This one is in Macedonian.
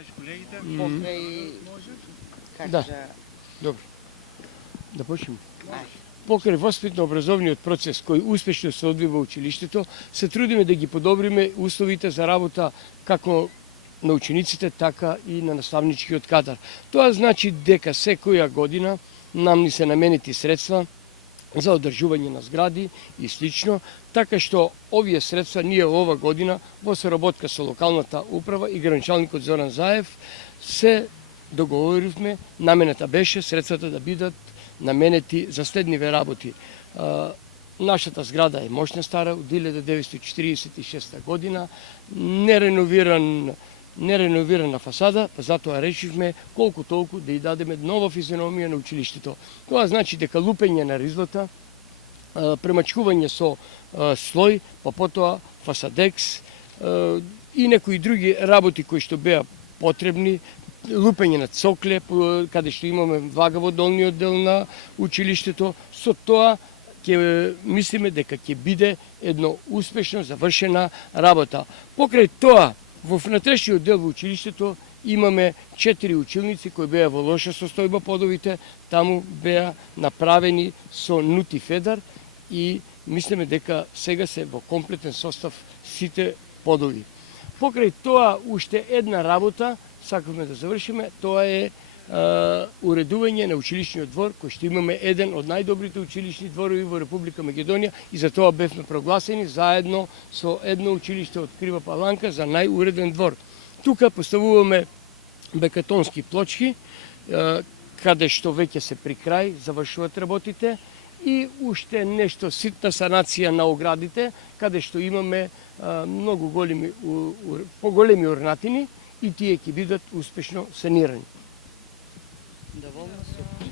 кажеш колегите? Покрај, как Да. да, Добро. Да почнем. ај, Покрај воспитно-образовниот процес кој успешно се одвива во училиштето, се трудиме да ги подобриме условите за работа како на учениците, така и на наставничкиот кадар. Тоа значи дека секоја година нам ни се наменети средства за одржување на згради и слично, така што овие средства ние ова година во соработка со локалната управа и граначалникот Зоран Заев се договоривме, намената беше средствата да бидат наменети за следниве работи. Нашата зграда е мощна стара, од 1946 година, нереновирана фасада, па затоа решивме колку толку да ја дадеме нова физиономија на училиштето. Тоа значи дека лупење на ризлата, премачкување со слој, па потоа фасадекс и некои други работи кои што беа потребни, лупење на цокле, каде што имаме влага во долниот дел на училиштето, со тоа ќе мислиме дека ќе биде едно успешно завршена работа. Покрај тоа, во внатрешниот дел во училиштето имаме 4 училници кои беа во лоша состојба подовите, таму беа направени со нут и федар и мислиме дека сега се во комплетен состав сите подови. Покрај тоа, уште една работа сакаме да завршиме, тоа е уредување на училишниот двор, кој што имаме еден од најдобрите училишни дворови во Република Македонија и за тоа бевме прогласени заедно со едно училиште од Крива Паланка за најуреден двор. Тука поставуваме бекатонски плочки, каде што веќе се при крај завршуваат работите и уште нешто ситна санација на оградите, каде што имаме многу поголеми орнатини и тие ќе бидат успешно санирани. доволно сум.